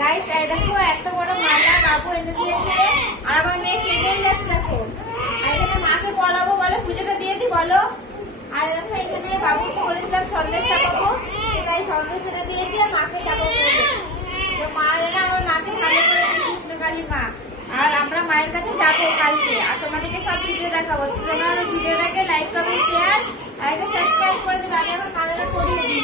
Guys এই দেখো এত বড় মালা বাবু এনে দিয়েছে আর আমার মেয়ে কেঁদেই যাচ্ছে দেখো। আর এখানে মাকে পড়াবো বলে পুজোটা দিয়ে দি বলো। আর দেখো এখানে বাবুকে বলেছিলাম সন্দেশ চাপাবো, তাই সন্দেশ এনে দিয়েছি আর মাকে চাপাবো। তো মা এনে আমার মাকে ভালো করে কৃষ্ণকালী মা। আর আমরা মায়ের কাছে যাবো কালকে আর তোমাদেরকে সব ভিডিও দেখাবো। তোমরা ভিডিওটাকে লাইক কমেন্ট শেয়ার আর একটা সাবস্ক্রাইব করে দেবে। আমি আমার কালারটা করিয়ে দিই।